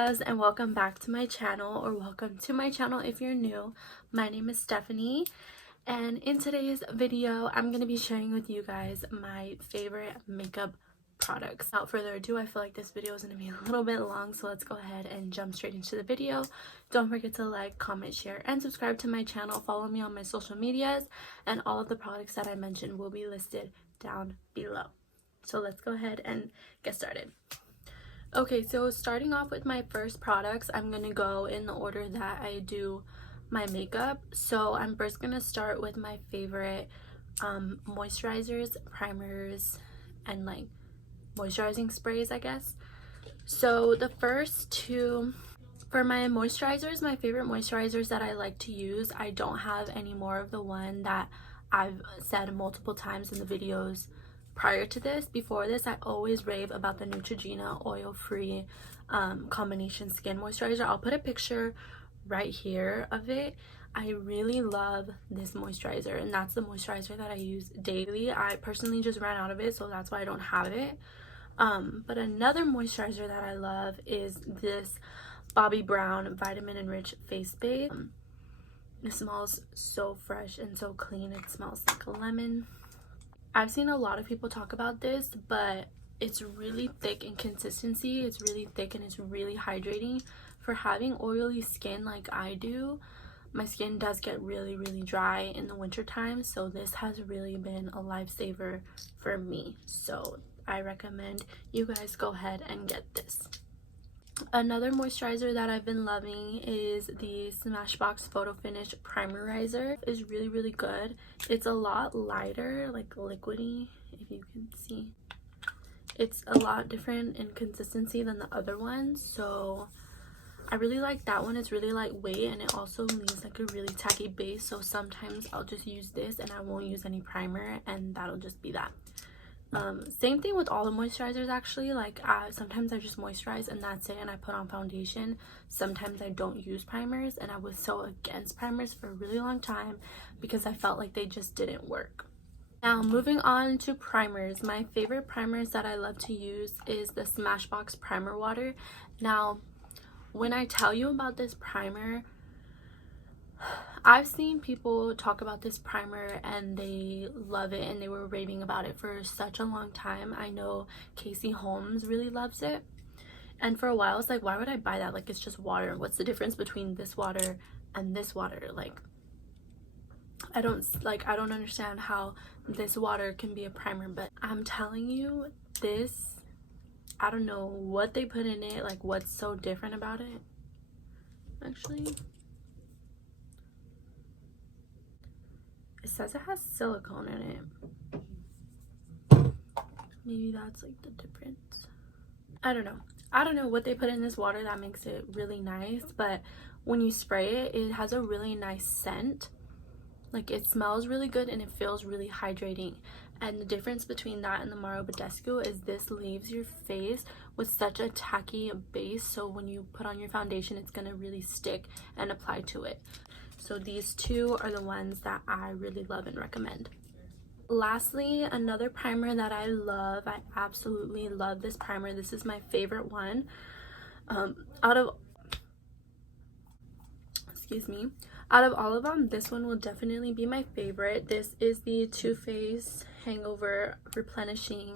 loves, and welcome back to my channel, or welcome to my channel if you're new. My name is Stephanie, and in today's video I'm going to be sharing with you guys my favorite makeup products. Without further ado, I feel like this video is going to be a little bit long, so let's go ahead and jump straight into the video. Don't forget to like, comment, share, and subscribe to my channel. Follow me on my social medias, and all of the products that I mentioned will be listed down below. So let's go ahead and get started. Okay, so starting off with my first products, I'm going to go in the order that I do my makeup. So I'm first going to start with my favorite moisturizers, primers, and like moisturizing sprays, I guess. So the first two, for my moisturizers, my favorite moisturizers that I like to use, I don't have any more of the one that I've said multiple times in the videos prior to this. Before this, I always rave about the Neutrogena oil-free combination skin moisturizer. I'll put a picture right here of it. I really love this moisturizer, and that's the moisturizer that I use daily. I personally just ran out of it, so that's why I don't have it. But another moisturizer that I love is this Bobbi Brown Vitamin Enriched face base. It smells so fresh and so clean. It smells like a lemon. I've seen a lot of people talk about this, but it's really thick in consistency. It's really thick and it's really hydrating. For having oily skin like I do, my skin does get really dry in the winter time, so this has really been a lifesaver for me. So I recommend you guys go ahead and get this. Another moisturizer that I've been loving is the Smashbox Photo Finish Primerizer. It's really good. It's a lot lighter, like liquidy, if you can see. It's a lot different in consistency than the other ones, so I really like that one. It's really lightweight, and it also leaves like a really tacky base, so sometimes I'll just use this and I won't use any primer, and that'll just be that. Same thing with all the moisturizers actually. Like sometimes I just moisturize and that's it, and I put on foundation. Sometimes I don't use primers, and I was so against primers for a really long time because I felt like they just didn't work. Now moving on to primers, my favorite primers that I love to use is the Smashbox Primer Water. Now when I tell you about this primer, I've seen people talk about this primer and they love it, and they were raving about it for such a long time. I know Casey Holmes really loves it, and for a while I was like, why would I buy that? Like, it's just water. What's the difference between this water and this water? Like, I don't understand how this water can be a primer. But I'm telling you, this, I don't know what they put in it, like what's so different about it. Actually, it says it has silicone in it. Maybe that's like the difference. I don't know what they put in this water that makes it really nice, but when you spray it, it has a really nice scent. Like, it smells really good and it feels really hydrating. And the difference between that and the Maro Badescu is this leaves your face with such a tacky base, so when you put on your foundation, it's gonna really stick and apply to it. So these two are the ones that I really love and recommend. Lastly, another primer that I love, I absolutely love this primer. This is my favorite one. Out of all of them, this one will definitely be my favorite. This is the Too Faced Hangover Replenishing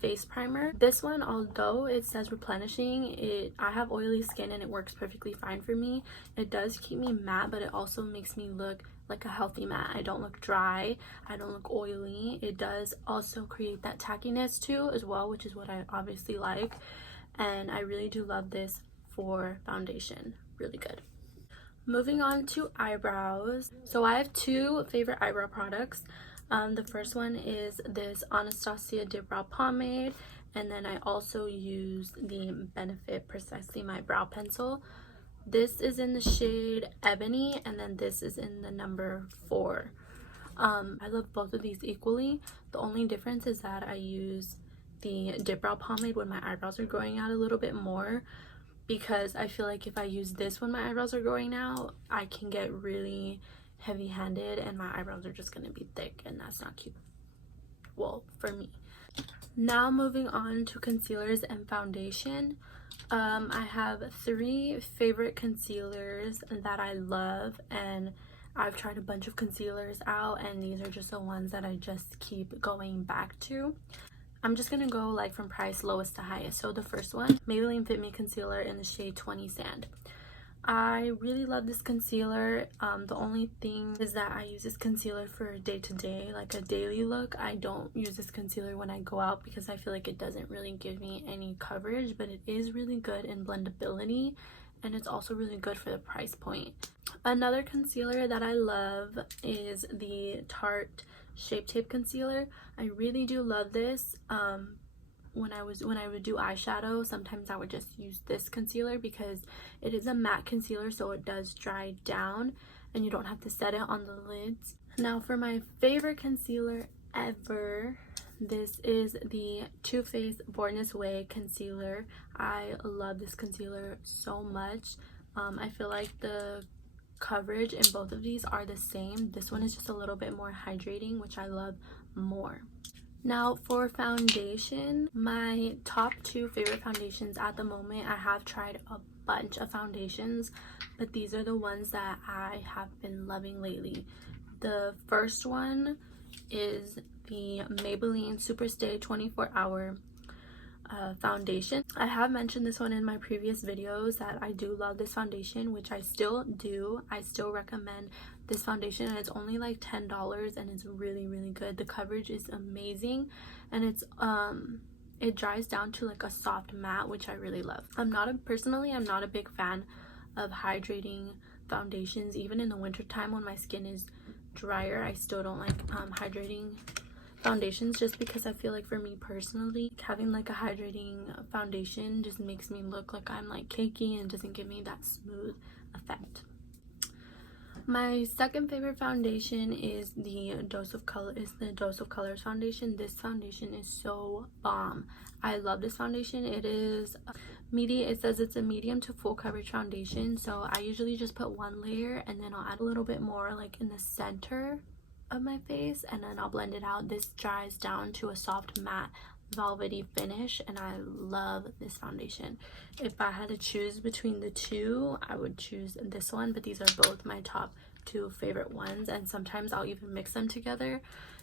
face primer. This one, although it says replenishing, I have oily skin and it works perfectly fine for me. It does keep me matte, but it also makes me look like a healthy matte. I don't look dry, I don't look oily. It does also create that tackiness too as well, which is what I obviously like, and I really do love this for foundation. Really good. Moving on to eyebrows. So I have two favorite eyebrow products. The first one is this Anastasia Dip brow pomade, and then I also use the Benefit Precisely My Brow Pencil. This is in the shade Ebony, and then this is in the number 4. I love both of these equally. The only difference is that I use the Dip brow pomade when my eyebrows are growing out a little bit more, because I feel like if I use this when my eyebrows are growing out, I can get really heavy-handed and my eyebrows are just gonna be thick, and that's not cute, well, for me. Now moving on to concealers and foundation. I have 3 favorite concealers that I love, and I've tried a bunch of concealers out, and these are just the ones that I just keep going back to. I'm just gonna go like from price lowest to highest. So the first one, Maybelline Fit Me Concealer in the shade 20 Sand. I really love this concealer. The only thing is that I use this concealer for day to day, like a daily look. I don't use this concealer when I go out because I feel like it doesn't really give me any coverage, but it is really good in blendability, and it's also really good for the price point. Another concealer that I love is the Tarte Shape Tape Concealer. I really do love this. When I would do eyeshadow, sometimes I would just use this concealer because it is a matte concealer, so it does dry down and you don't have to set it on the lids. Now for my favorite concealer ever, this is the Too Faced Born This Way concealer. I love this concealer so much. I feel like the coverage in both of these are the same. This one is just a little bit more hydrating, which I love more. Now for foundation, my top 2 favorite foundations at the moment, I have tried a bunch of foundations, but these are the ones that I have been loving lately. The first one is the Maybelline Superstay 24 Hour foundation. I have mentioned this one in my previous videos that I do love this foundation, which I still do. I still recommend this foundation, and it's only like $10, and it's really good. The coverage is amazing, and it dries down to like a soft matte, which I really love. Personally I'm not a big fan of hydrating foundations. Even in the winter time when my skin is drier, I still don't like hydrating foundations, just because I feel like for me personally, having like a hydrating foundation just makes me look like I'm like cakey and doesn't give me that smooth effect. My second favorite foundation is the Dose of Colors foundation. This foundation is so bomb. I love this foundation. It is it says it's a medium to full coverage foundation, so I usually just put 1 layer and then I'll add a little bit more like in the center of my face, and then I'll blend it out. This dries down to a soft matte velvety finish, and I love this foundation. If I had to choose between the 2, I would choose this one, but these are both my top 2 favorite ones, and sometimes I'll even mix them together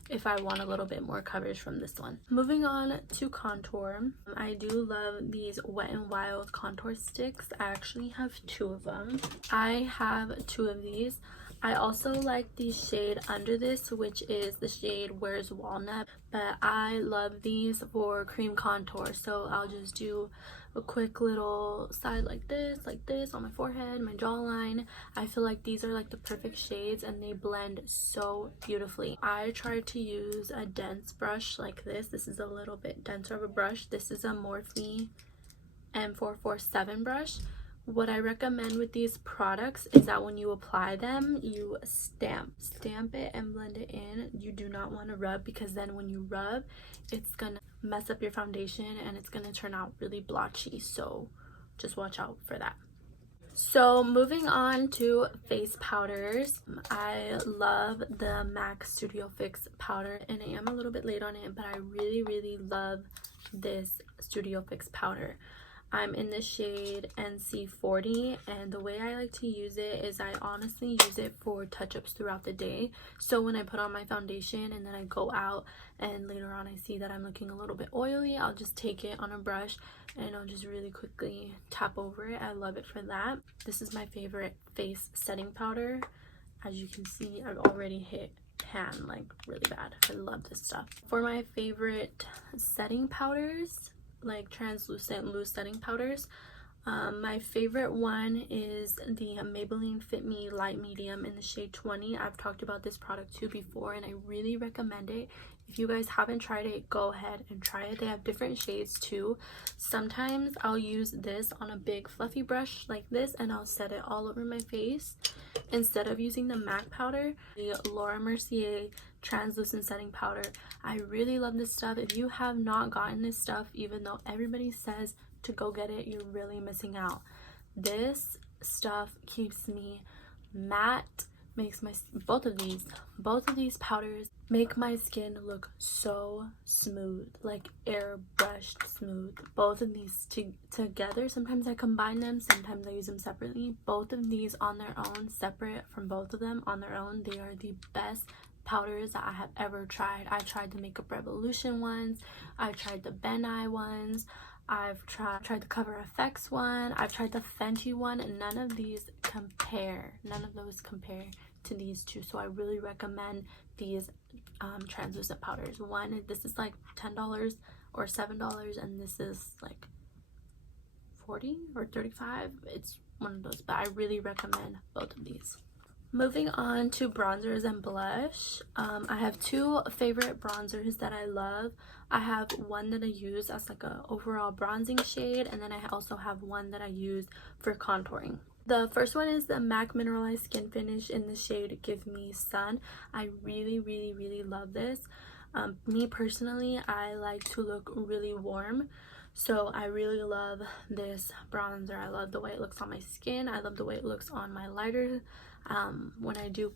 if I want a little bit more coverage from this one. Moving on to contour, I do love these Wet n Wild contour sticks. I actually have 2 of them. I have 2 of these. I also like the shade under this, which is the shade Where's Walnut, but I love these for cream contour, so I'll just do a quick little side like this on my forehead, my jawline. I feel like these are like the perfect shades, and they blend so beautifully. I try to use a dense brush like this. This is a little bit denser of a brush. This is a Morphe M447 brush. What I recommend with these products is that when you apply them, you stamp it and blend it in. You do not want to rub, because then when you rub, it's gonna mess up your foundation and it's gonna turn out really blotchy, so just watch out for that. So moving on to face powders, I love the MAC Studio Fix powder, and I am a little bit late on it, but I really love this Studio Fix powder. I'm in the shade NC40, and the way I like to use it is I honestly use it for touch-ups throughout the day. So when I put on my foundation and then I go out and later on I see that I'm looking a little bit oily, I'll just take it on a brush and I'll just really quickly tap over it. I love it for that. This is my favorite face setting powder. As you can see, I've already hit tan like really bad. I love this stuff. For my favorite setting powders, like translucent loose setting powders, my favorite one is the Maybelline Fit Me Light Medium in the shade 20. I've talked about this product too before, and I really recommend it. If you guys haven't tried it, go ahead and try it. They have different shades too. Sometimes I'll use this on a big fluffy brush like this, and I'll set it all over my face instead of using the MAC powder. The Laura Mercier translucent setting powder. I really love this stuff. If you have not gotten this stuff, even though everybody says to go get it, you're really missing out. This stuff keeps me matte, makes my both of these powders make my skin look so smooth, like airbrushed smooth. Both of these together, sometimes I combine them, sometimes I use them separately. Both of these on their own, separate from both of them on their own, they are the best powders that I have ever tried. I tried the Makeup Revolution ones, I tried the Ben Nye ones, I've tried the Cover FX one, I've tried the Fenty one, and none of those compare to these two. So I really recommend these translucent powders. One, this is like $10 or $7, and this is like 40 or 35. It's one of those, but I really recommend both of these. Moving on to bronzers and blush, I have two favorite bronzers that I love. I have one that I use as like a overall bronzing shade, and then I also have one that I use for contouring. The first one is the MAC Mineralized Skin Finish in the shade Give Me Sun. I really love this. Me personally, I like to look really warm, so I really love this bronzer. I love the way it looks on my skin. I love the way it looks on my lighter. When I do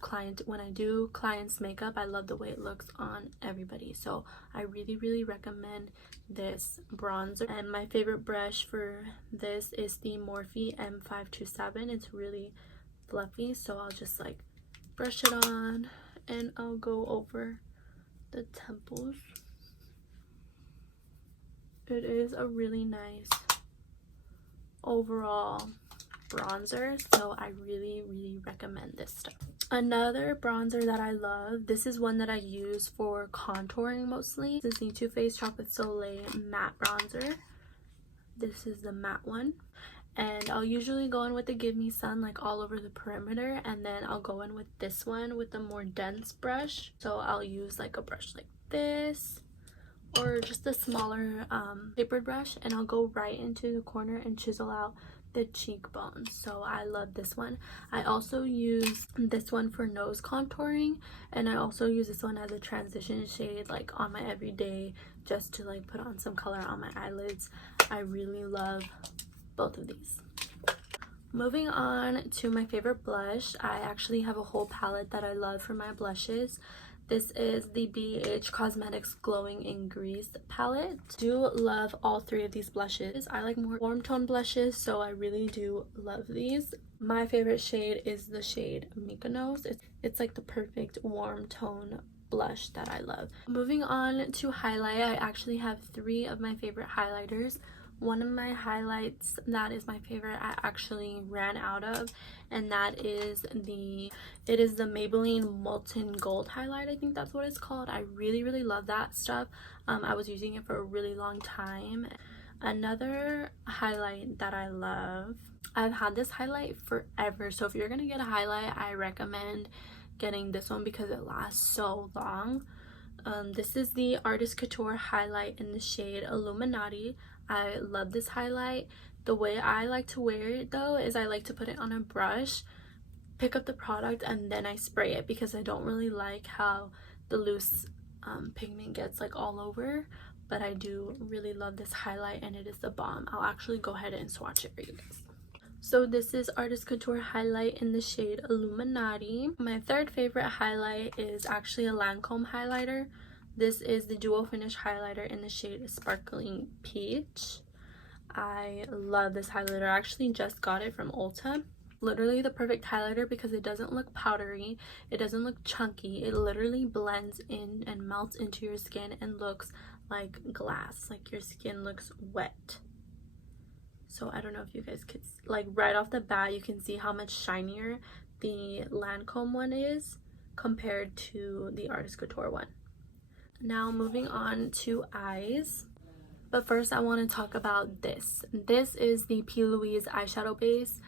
clients makeup, I love the way it looks on everybody. So I really recommend this bronzer. And my favorite brush for this is the Morphe M527. It's really fluffy, so I'll just like brush it on and I'll go over the temples. It is a really nice overall bronzer, so I really recommend this stuff. Another bronzer that I love, this is one that I use for contouring mostly. This is the Too Faced Chocolate Soleil matte bronzer. This is the matte one, and I'll usually go in with the Give Me Sun like all over the perimeter, and then I'll go in with this one with a more dense brush. So I'll use like a brush like this or just a smaller tapered brush, and I'll go right into the corner and chisel out the cheekbones. So I love this one. I also use this one for nose contouring, and I also use this one as a transition shade like on my everyday, just to like put on some color on my eyelids. I really love both of these. Moving on to my favorite blush, I actually have a whole palette that I love for my blushes. This is the BH Cosmetics Glowing in Grease palette. Do love all three of these blushes. I like more warm tone blushes, so I really do love these. My favorite shade is the shade Mykonos. It's like the perfect warm tone blush that I love. Moving on to highlight, I actually have three of my favorite highlighters. One of my highlights that is my favorite I actually ran out of, and that is the Maybelline Molten Gold highlight. I think that's what it's called. I really love that stuff. I was using it for a really long time. Another highlight that I love, I've had this highlight forever, so if you're gonna get a highlight, I recommend getting this one because it lasts so long. This is the Artist Couture highlight in the shade Illuminati. I love this highlight. The way I like to wear it though is I like to put it on a brush, pick up the product, and then I spray it because I don't really like how the loose pigment gets like all over. But I do really love this highlight, and it is the bomb. I'll actually go ahead and swatch it for you guys. So this is Artist Couture highlight in the shade Illuminati. My third favorite highlight is actually a Lancome highlighter. This is the Duo Finish highlighter in the shade Sparkling Peach. I love this highlighter. I actually just got it from Ulta. Literally the perfect highlighter because it doesn't look powdery, it doesn't look chunky. It literally blends in and melts into your skin and looks like glass, like your skin looks wet. So I don't know if you guys could, like right off the bat, you can see how much shinier the Lancome one is compared to the Artist Couture one. Now moving on to eyes. But first I want to talk about this. This is the P. Louise eyeshadow base.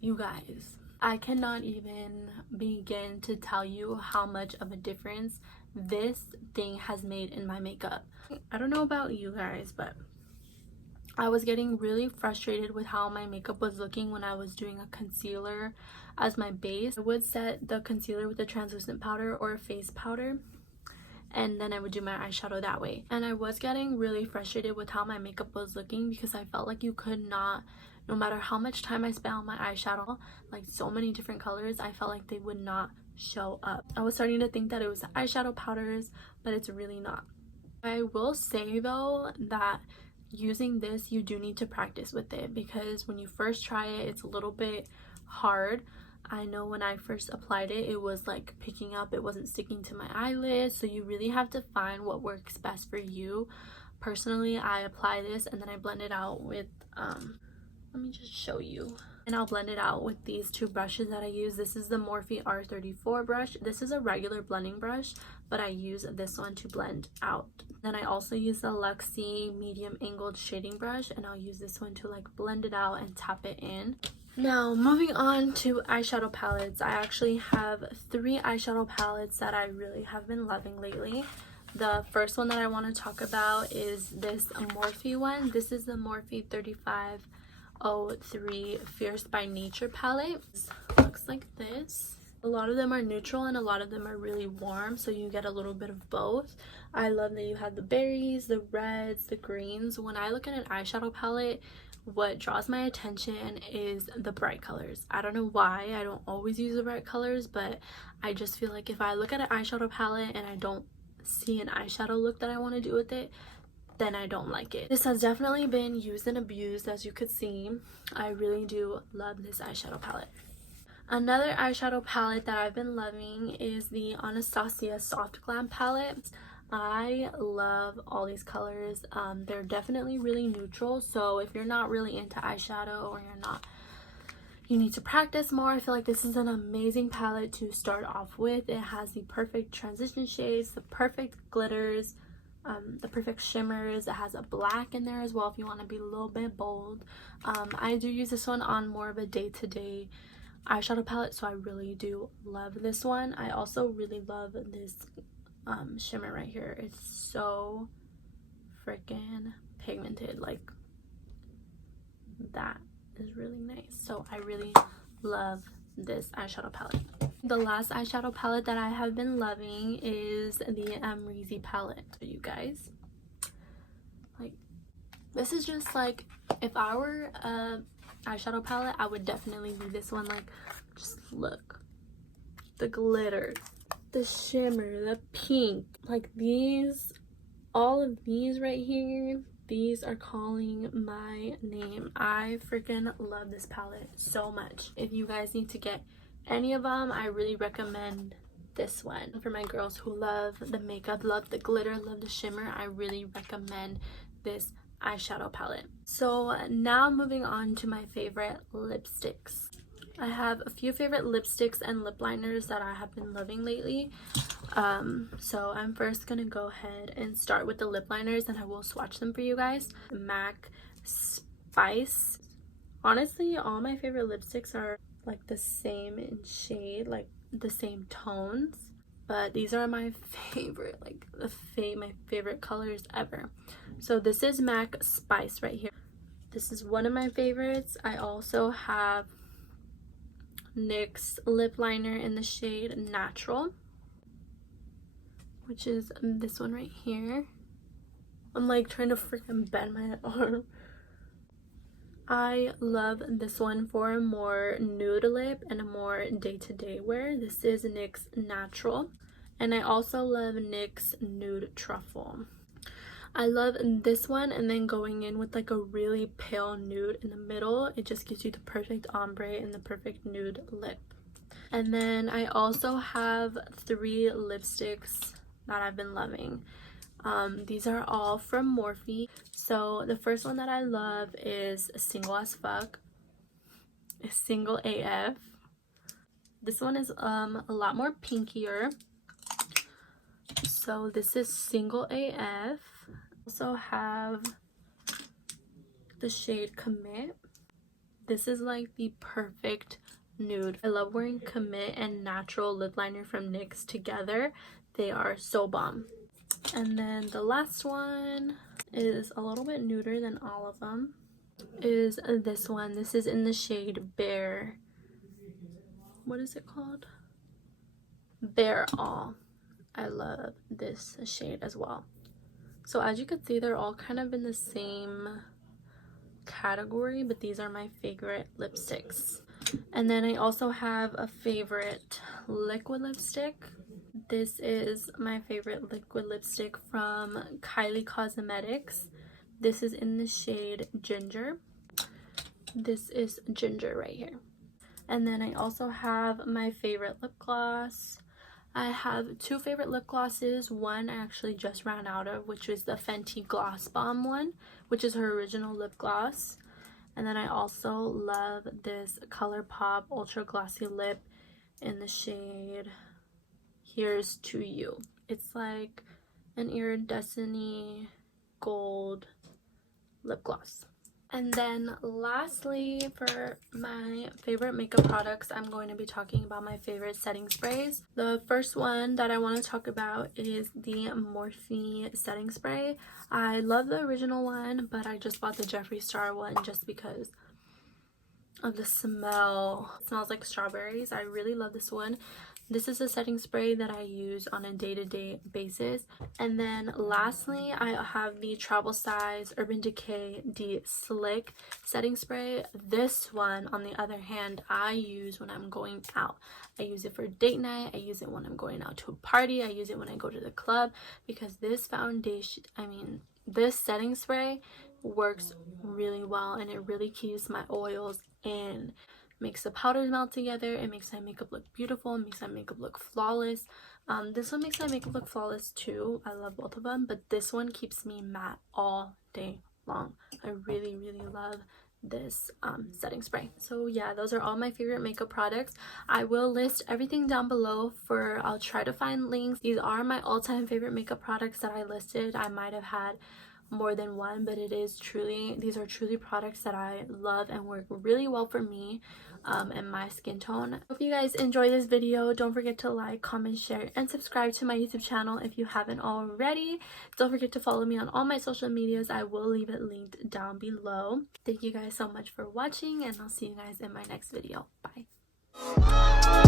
You guys, I cannot even begin to tell you how much of a difference this thing has made in my makeup. I don't know about you guys, but I was getting really frustrated with how my makeup was looking when I was doing a concealer as my base. I would set the concealer with a translucent powder or a face powder, and then I would do my eyeshadow that way. And I was getting really frustrated with how my makeup was looking because I felt like you could not, no matter how much time I spent on my eyeshadow, like so many different colors, I felt like they would not show up. I was starting to think that it was the eyeshadow powders, but it's really not. I will say though that using this, you do need to practice with it, because when you first try it, it's a little bit hard. I know when I first applied it, it was like picking up, it wasn't sticking to my eyelids, so you really have to find what works best for you. Personally, I apply this and then I blend it out with let me just show you, and I'll blend it out with these two brushes that I use. This is the Morphe R34 brush. This is a regular blending brush, but I use this one to blend out. Then I also use the Luxie medium angled shading brush, and I'll use this one to like blend it out and tap it in. Now moving on to eyeshadow palettes, I actually have 3 eyeshadow palettes that I really have been loving lately. The first one that I want to talk about is this Morphe one. This is the Morphe 3503 Fierce by Nature palette. It looks like this. A lot of them are neutral and a lot of them are really warm, so you get a little bit of both. I love that you have the berries, the reds, the greens. When I look at an eyeshadow palette, what draws my attention is the bright colors. I don't know why. I don't always use the bright colors, but I just feel like if I look at an eyeshadow palette and I don't see an eyeshadow look that I want to do with it, then I don't like it. This has definitely been used and abused, as you could see. I really do love this eyeshadow palette. Another eyeshadow palette that I've been loving is the Anastasia Soft Glam palette. I love all these colors. They're definitely really neutral, so if you're not really into eyeshadow, or you need to practice more, I feel like this is an amazing palette to start off with. It has the perfect transition shades, the perfect glitters, the perfect shimmers. It has a black in there as well if you want to be a little bit bold. I do use this one on more of a day-to-day eyeshadow palette, so I really do love this one. I also really love this shimmer right here. It's so freaking pigmented. Like, that is really nice. So I really love this eyeshadow palette. The last eyeshadow palette that I have been loving is the Enriched palette. For you guys, like, this is just like, if I were a eyeshadow palette, I would definitely be this one. Like, just look, the glitter, the shimmer, the pink, like these, all of these right here, these are calling my name. I freaking love this palette so much. If you guys need to get any of them, I really recommend this one. For my girls who love the makeup, love the glitter, love the shimmer, I really recommend this eyeshadow palette. So now moving on to my favorite lipsticks. I have a few favorite lipsticks and lip liners that I have been loving lately. So I'm first gonna go ahead and start with the lip liners, and I will swatch them for you guys. MAC Spice. Honestly, all my favorite lipsticks are like the same in shade, like the same tones, but these are my favorite, like my favorite colors ever. So this is MAC Spice right here. This is one of my favorites. I also have NYX lip liner in the shade Natural, which is this one right here. I'm like trying to freaking bend my arm. I love this one for a more nude lip and a more day-to-day wear. This is NYX Natural, and I also love NYX Nude Truffle. I love this one, and then going in with like a really pale nude in the middle, it just gives you the perfect ombre and the perfect nude lip. And then I also have 3 lipsticks that I've been loving. These are all from Morphe. So the first one that I love is Single as Fuck. It's Single AF. This one is a lot more pinkier. So this is Single AF. Also have the shade Commit. This is like the perfect nude. I love wearing Commit and Natural lip liner from NYX together. They are so bomb. And then the last one is a little bit nuder than all of them, is this one. This is in the shade Bare. What is it called? Bare All. I love this shade as well. So as you can see, they're all kind of in the same category, but these are my favorite lipsticks. And then I also have a favorite liquid lipstick. This is my favorite liquid lipstick from Kylie Cosmetics. This is in the shade Ginger. This is Ginger right here. And then I also have my favorite lip gloss. I have two favorite lip glosses. One I actually just ran out of, which was the Fenty Gloss Bomb one, which is her original lip gloss. And then I also love this ColourPop Ultra Glossy Lip in the shade Here's to You. It's like an iridescent gold lip gloss. And then lastly, for my favorite makeup products, I'm going to be talking about my favorite setting sprays. The first one that I want to talk about is the Morphe setting spray. I love the original one, but I just bought the Jeffree Star one just because of the smell. It smells like strawberries. I really love this one. This is a setting spray that I use on a day-to-day basis. And then lastly, I have the Travel Size Urban Decay The Slick setting spray. This one, on the other hand, I use when I'm going out. I use it for date night. I use it when I'm going out to a party. I use it when I go to the club, because this foundation, this setting spray works really well, and it really keeps my oils in. Makes the powders melt together. It makes my makeup look beautiful. It makes my makeup look flawless. This one makes my makeup look flawless too. I love both of them, but this one keeps me matte all day long. I really love this setting spray. So yeah, those are all my favorite makeup products. I will list everything down below. I'll try to find links. These are my all-time favorite makeup products that I listed. I might have had more than one, but these are truly products that I love and work really well for me and my skin tone. Hope you guys enjoy this video. Don't forget to like, comment, share, and subscribe to my YouTube channel if you haven't already. Don't forget to follow me on all my social medias. I will leave it linked down below. Thank you guys so much for watching, and I'll see you guys in my next video. Bye.